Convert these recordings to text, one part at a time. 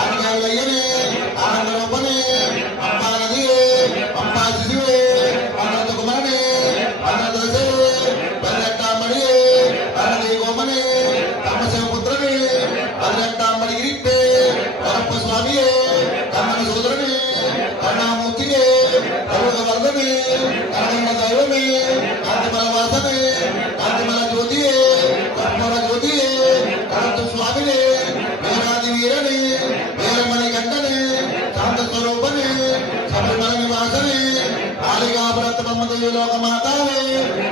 அங்கே ఆనంద స్వరూపని శబరిమల నివాసని కాళిగా భరత దేవి లోక మాతావే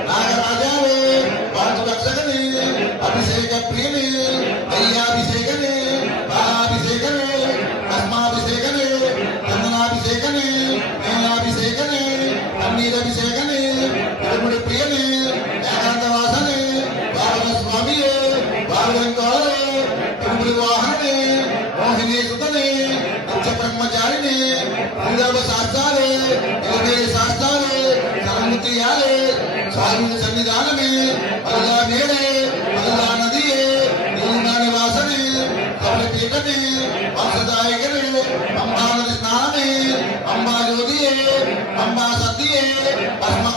నాగరాజావే அமிதாப சாஸ்தாவே பரமேய சாஸ்தாவே சரமுத்தியாலே சாமி சன்னிதானமே அதுதான் மேலே அதுதான் நதியே நீதான வாசனே தமிழ் பீட்டமே வாசதாயகரே அம்மா நதி ஸ்நானமே அம்மா ஜோதியே அம்மா சத்தியே பரம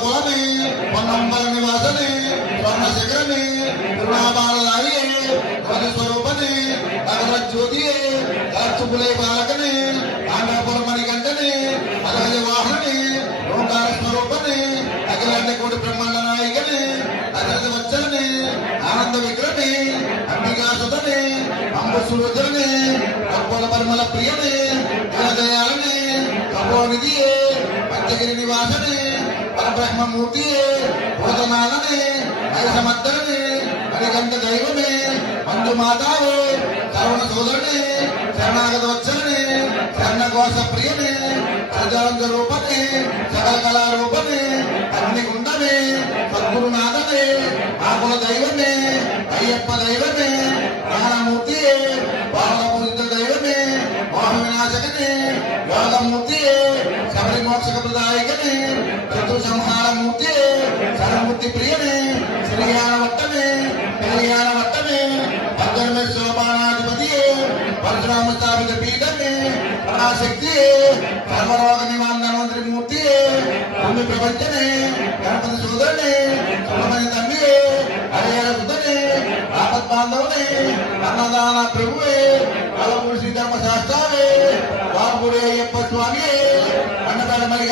అంబ సురుద్రనే పరిమళ ప్రియనే జయదయాలనే కపోనిధియే పంచగిరి నివాసనే పరబ్రహ్మమూర్తియే భూతనాలనే హరిసమద్దరనే హరిగంధ దైవమే మంజు మాతావే సర్వణ సోదరునే శరణాగత వచ్చలనే శరణఘోష ప్రియనే సజాంగ రూపనే సకల కళారూపనే ప్రదాయకనే చతు సంహార సరమూర్తి ప్రియనే శ్రీయాన వట్టమే పెరియాన వట్టమే పద్దెనిమిది శోభానాధిపతియే పరశురామ స్థాపిత పీఠమే పరాశక్తియే సర్వరోగ నివారణ మూర్తియే భూమి ప్రపంచనే గణపతి సోదరునే సులభని తమ్మియే హరిహర సుతనే ఆపత్ బాంధవనే అన్నదాన ప్రభువే అలపూడి శ్రీధర్మ శాస్త్రాలు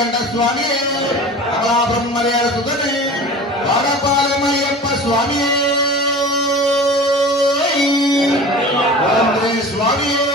అన్నదానమరి గంట స్వామియే అలా బ్రహ్మర్యాల సుతనే వాడపాలమయ్యప్ప స్వామియే వందే